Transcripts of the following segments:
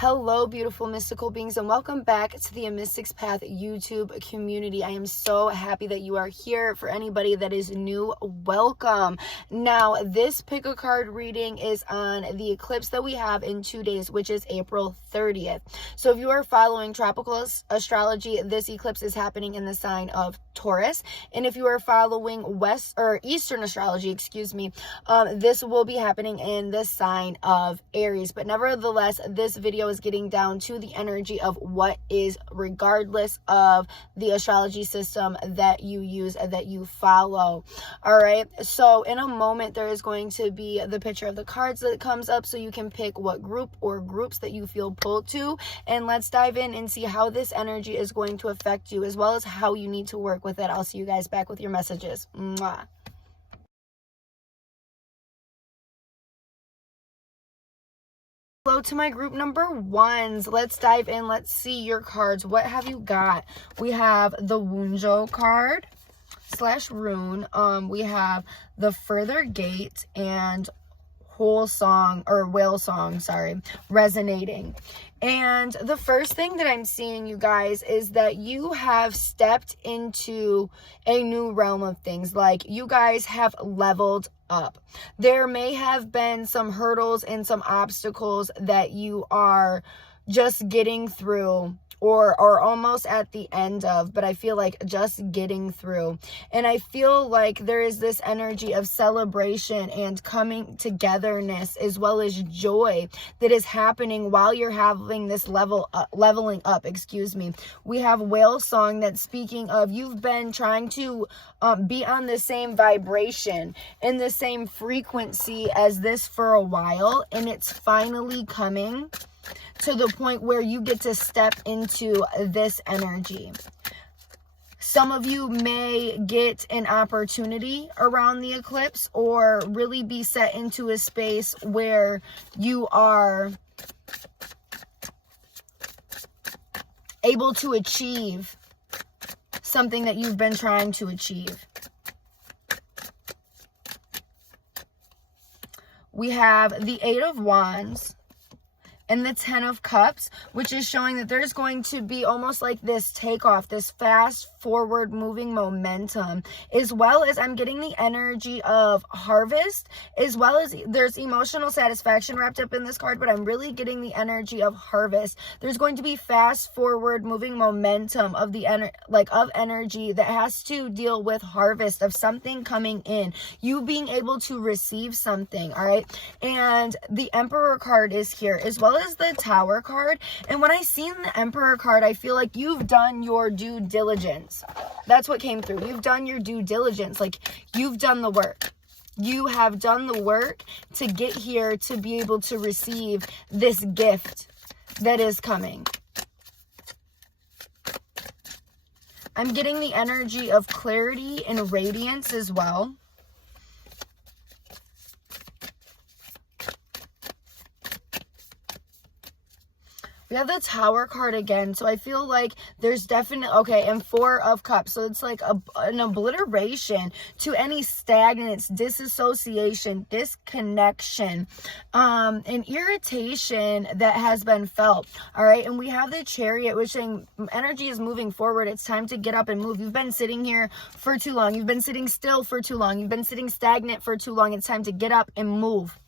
Hello, beautiful mystical beings, and welcome back to the amysticspath YouTube community. I am so happy that you are here. For anybody that is new, welcome. Now, this pick a card reading is on the eclipse that we have in 2 days, which is April 30th. So if you are following tropical astrology, this eclipse is happening in the sign of Taurus. And if you are following Eastern astrology, this will be happening in the sign of Aries. But nevertheless, this video is getting down to the energy of what is, regardless of the astrology system that you use, that you follow. All right, so in a moment there is going to be the picture of the cards that comes up, so you can pick what group or groups that you feel pulled to, and let's dive in and see how this energy is going to affect you, as well as how you need to work with it. I'll see you guys back with your messages. Mwah. Hello to my group number ones. Let's dive in. Let's see your cards. What have you got? We have the Wunjo card / rune. We have the Further Gate and Whale Song, resonating. And the first thing that I'm seeing, you guys, is that you have stepped into a new realm of things. Like, you guys have leveled up. There may have been some hurdles and some obstacles that you are just getting through, or almost at the end of, but I feel like just getting through. And I feel like there is this energy of celebration and coming togetherness, as well as joy, that is happening while you're having this leveling up. We have Whale Song that's speaking of you've been trying to be on the same vibration and the same frequency as this for a while, and it's finally coming to the point where you get to step into this energy. Some of you may get an opportunity around the eclipse, or really be set into a space where you are able to achieve something that you've been trying to achieve. We have the Eight of Wands and the 10 of Cups, which is showing that there's going to be almost like this takeoff, this fast forward moving momentum, as well as I'm getting the energy of harvest, as well as there's emotional satisfaction wrapped up in this card, but I'm really getting the energy of harvest. There's going to be fast forward moving momentum of the energy that has to deal with harvest, of something coming in, you being able to receive something. All right, and the Emperor card is here, as well as the Tower card. And when I seen the Emperor card, I feel like you've done your due diligence. That's what came through. You've done your due diligence. Like, you've done the work. You have done the work to get here, to be able to receive this gift that is coming. I'm getting the energy of clarity and radiance as well. We have the Tower card again, so I feel like there's definitely, okay, and Four of Cups, so it's like an obliteration to any stagnance, disassociation, disconnection, an irritation that has been felt. All right, and we have the Chariot, which saying energy is moving forward. It's time to get up and move. You've been sitting here for too long. You've been sitting still for too long. You've been sitting stagnant for too long. It's time to get up and move.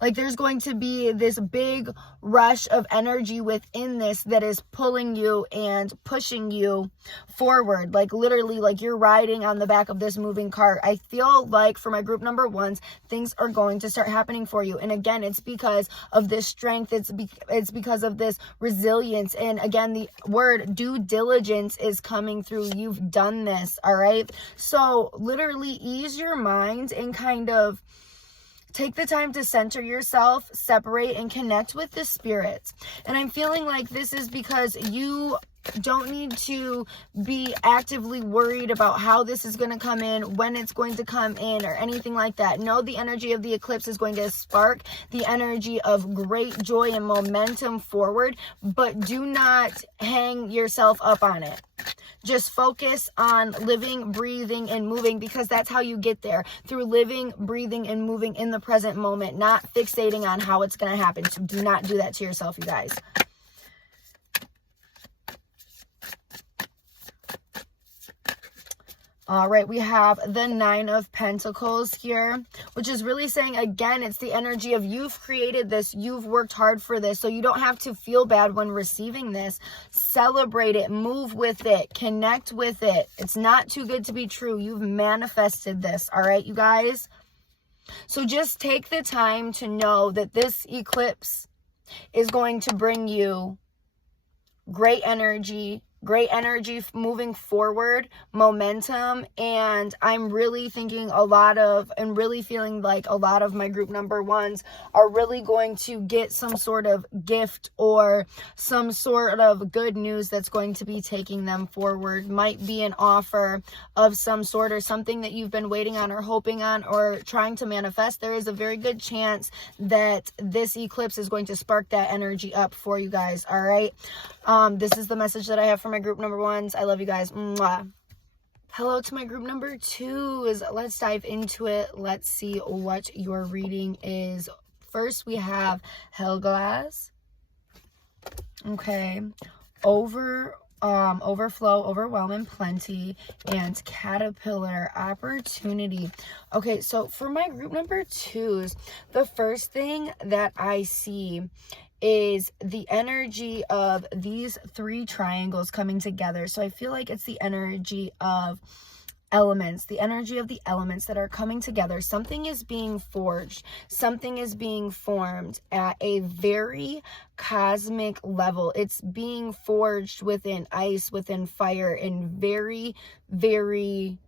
Like, there's going to be this big rush of energy within this that is pulling you and pushing you forward. Like, literally, like you're riding on the back of this moving cart. I feel like for my group number ones, things are going to start happening for you. And again, it's because of this strength. It's because of this resilience. And again, the word due diligence is coming through. You've done this. All right. So literally ease your mind and kind of take the time to center yourself, separate, and connect with the spirits. And I'm feeling like this is because you don't need to be actively worried about how this is going to come in, when it's going to come in, or anything like that. No, the energy of the eclipse is going to spark the energy of great joy and momentum forward, but do not hang yourself up on it. Just focus on living, breathing, and moving, because that's how you get there, through living, breathing, and moving in the present moment, not fixating on how it's going to happen. So do not do that to yourself, you guys. All right, we have the 9 of Pentacles here, which is really saying, again, it's the energy of you've created this, you've worked hard for this, so you don't have to feel bad when receiving this. Celebrate it, move with it, connect with it. It's not too good to be true. You've manifested this, all right, you guys? So just take the time to know that this eclipse is going to bring you great energy moving forward, momentum, and I'm really thinking really feeling like a lot of my group number ones are really going to get some sort of gift or some sort of good news that's going to be taking them forward. Might be an offer of some sort or something that you've been waiting on or hoping on or trying to manifest. There is a very good chance that this eclipse is going to spark that energy up for you guys, all right? This is the message that I have for my group number ones. I love you guys. Mwah. Hello to my group number twos. Let's dive into it. Let's see what your reading is. First, we have Hellglass. Okay. Overflow, overwhelm, and plenty, and caterpillar, opportunity. Okay, so for my group number twos, the first thing that I see is the energy of these 3 triangles coming together. So I feel like it's the energy of elements, the energy of the elements that are coming together. Something is being forged. Something is being formed at a very cosmic level. It's being forged within ice, within fire, in very, very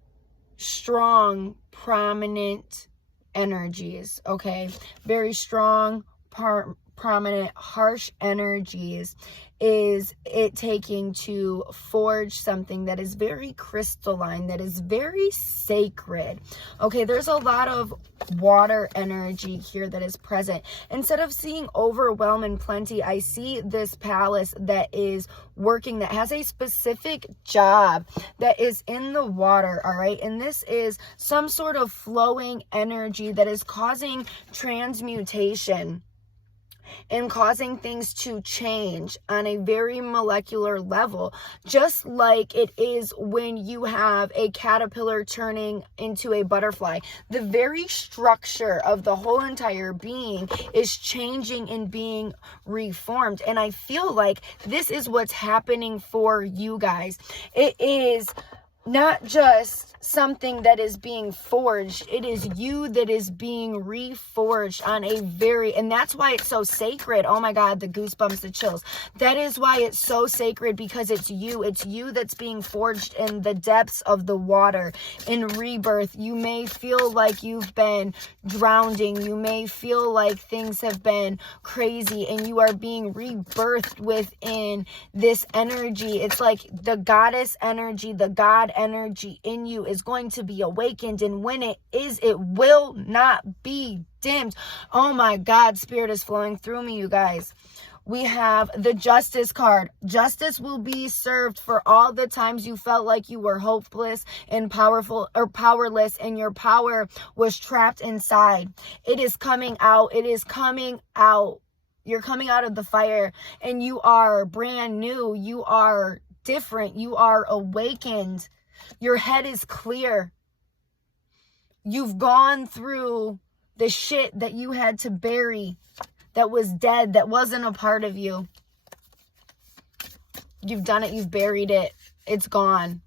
strong, prominent energies. Okay, very strong, prominent, harsh energies is it taking to forge something that is very crystalline, that is very sacred. Okay, there's a lot of water energy here that is present. Instead of seeing overwhelm and plenty, I see this palace that is working, that has a specific job, that is in the water, all right? And this is some sort of flowing energy that is causing transmutation and causing things to change on a very molecular level, just like it is when you have a caterpillar turning into a butterfly. The very structure of the whole entire being is changing and being reformed. And I feel like this is what's happening for you guys. It is not just something that is being forged. It is you that is being reforged on a and that's why it's so sacred. Oh my God, the goosebumps, the chills. That is why it's so sacred, because it's you that's being forged in the depths of the water, in rebirth. You may feel like you've been drowning. You may feel like things have been crazy and you are being rebirthed within this energy. It's like the goddess energy, the God energy in you is going to be awakened, and when it is, it will not be dimmed. Oh my God, spirit is flowing through me, you guys. We have the Justice card. Justice will be served for all the times you felt like you were hopeless and powerless, and your power was trapped inside. It is coming out. It is coming out. You're coming out of the fire, and you are brand new. You are different. You are awakened. Your head is clear. You've gone through the shit that you had to bury, that was dead, that wasn't a part of you. You've done it. You've buried it. It's gone.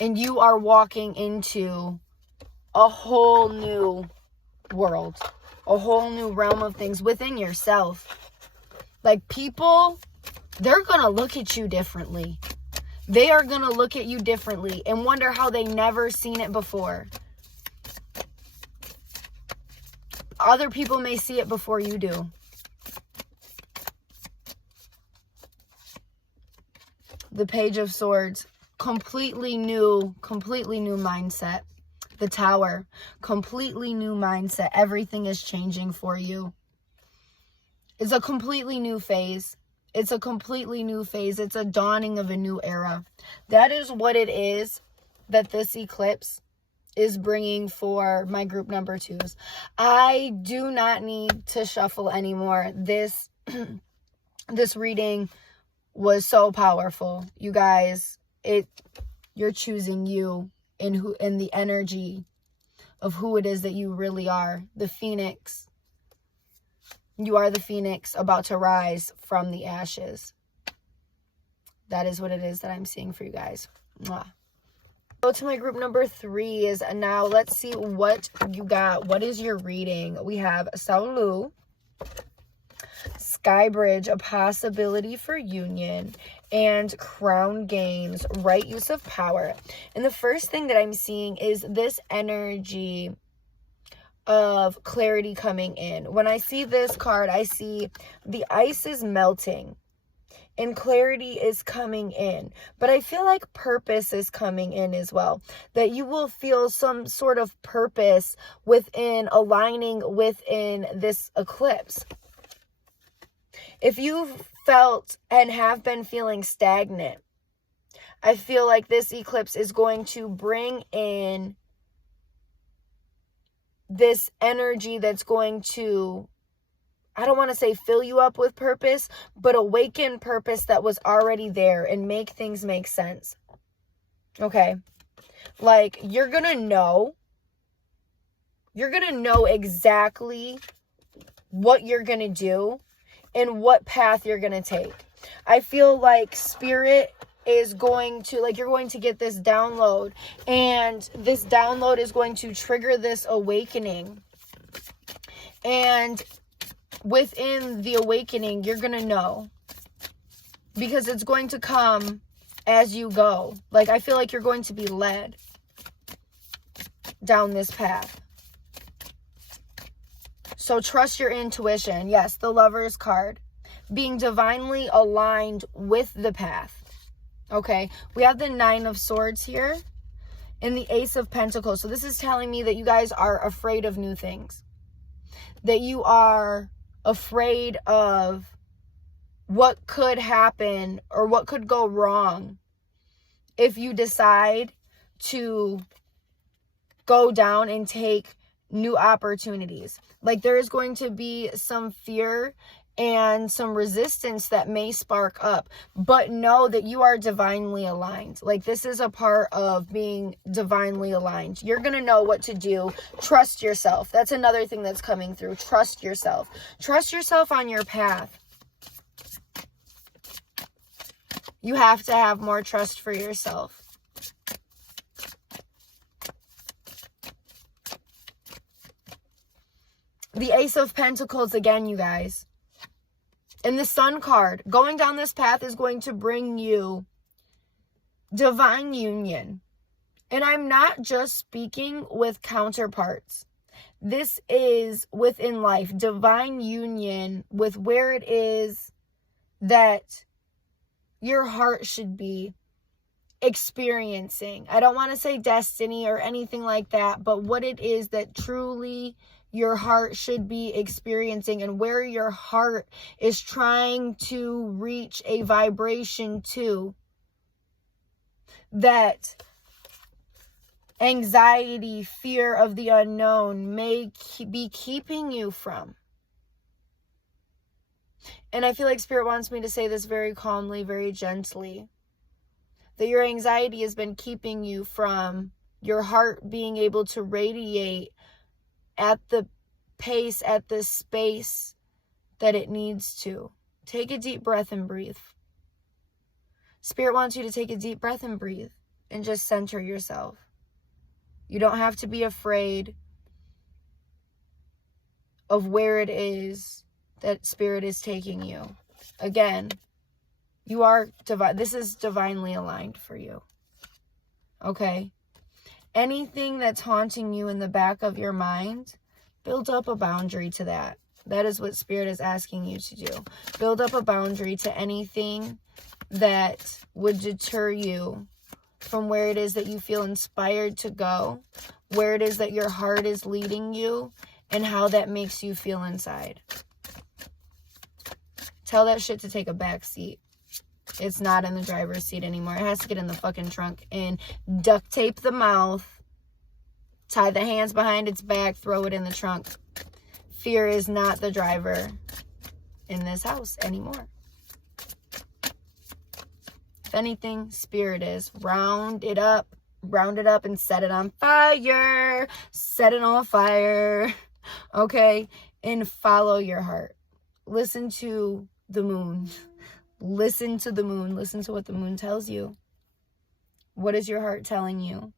And you are walking into a whole new world, a whole new realm of things within yourself. Like, people, they're going to look at you differently. They are going to look at you differently and wonder how they never seen it before. Other people may see it before you do. The Page of Swords, completely new mindset. The Tower, completely new mindset. Everything is changing for you. It's a completely new phase. It's a completely new phase. It's a dawning of a new era. That is what it is that this eclipse is bringing for my group number twos. I do not need to shuffle anymore. This reading was so powerful, you guys. you're choosing you in the energy of who it is that you really are. The phoenix. You are the phoenix about to rise from the ashes. That is what it is that I'm seeing for you guys. Mwah. Go to my group number 3 is now let's see what you got. What is your reading? We have Saulu, Skybridge, a possibility for union, and crown gains, right use of power. And the first thing that I'm seeing is this energy of clarity coming in. When I see this card, I see the ice is melting and clarity is coming in. But I feel like purpose is coming in as well. That you will feel some sort of purpose within aligning within this eclipse. If you've felt and have been feeling stagnant, I feel like this eclipse is going to bring in this energy that's going to, I don't want to say fill you up with purpose, but awaken purpose that was already there and make things make sense. Okay. Like you're going to know exactly what you're going to do and what path you're going to take. I feel like spirit is going to, like, you're going to get this download, and this download is going to trigger this awakening. And within the awakening, you're going to know, because it's going to come as you go. Like, I feel like you're going to be led down this path. So trust your intuition. Yes, the Lover's card. Being divinely aligned with the path. Okay, we have the 9 of Swords here and the Ace of Pentacles. So this is telling me that you guys are afraid of new things. That you are afraid of what could happen or what could go wrong if you decide to go down and take new opportunities. Like there is going to be some fear and some resistance that may spark up, but know that you are divinely aligned. Like this is a part of being divinely aligned. You're going to know what to do. Trust yourself. That's another thing that's coming through. Trust yourself. Trust yourself on your path. You have to have more trust for yourself. The Ace of Pentacles again, you guys. And the Sun card, going down this path is going to bring you divine union. And I'm not just speaking with counterparts. This is within life, divine union with where it is that your heart should be experiencing. I don't want to say destiny or anything like that, but what it is that truly your heart should be experiencing, and where your heart is trying to reach a vibration to, that anxiety, fear of the unknown may be keeping you from. And I feel like Spirit wants me to say this very calmly, very gently, that your anxiety has been keeping you from your heart being able to radiate at the pace, at the space that it needs to. Take a deep breath and breathe. Spirit wants you to take a deep breath and breathe and just center yourself. You don't have to be afraid of where it is that Spirit is taking you. Again, you are divine. This is divinely aligned for you. Okay? Anything that's haunting you in the back of your mind, build up a boundary to that. That is what Spirit is asking you to do. Build up a boundary to anything that would deter you from where it is that you feel inspired to go, where it is that your heart is leading you, and how that makes you feel inside. Tell that shit to take a back seat. It's not in the driver's seat anymore. It has to get in the fucking trunk and duct tape the mouth, tie the hands behind its back, throw it in the trunk. Fear is not the driver in this house anymore. If anything, Spirit is. Round it up and set it on fire. Set it on fire. Okay? And follow your heart. Listen to the moon. Listen to the moon. Listen to what the moon tells you. What is your heart telling you?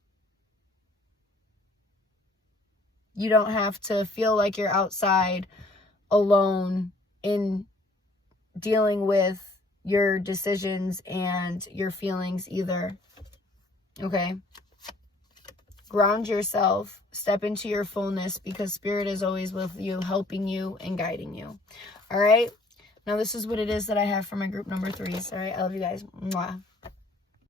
You don't have to feel like you're outside alone in dealing with your decisions and your feelings either. Okay? Ground yourself. Step into your fullness, because Spirit is always with you, helping you and guiding you. All right? Now, this is what it is that I have for my group number 3s. All right? I love you guys. Mwah.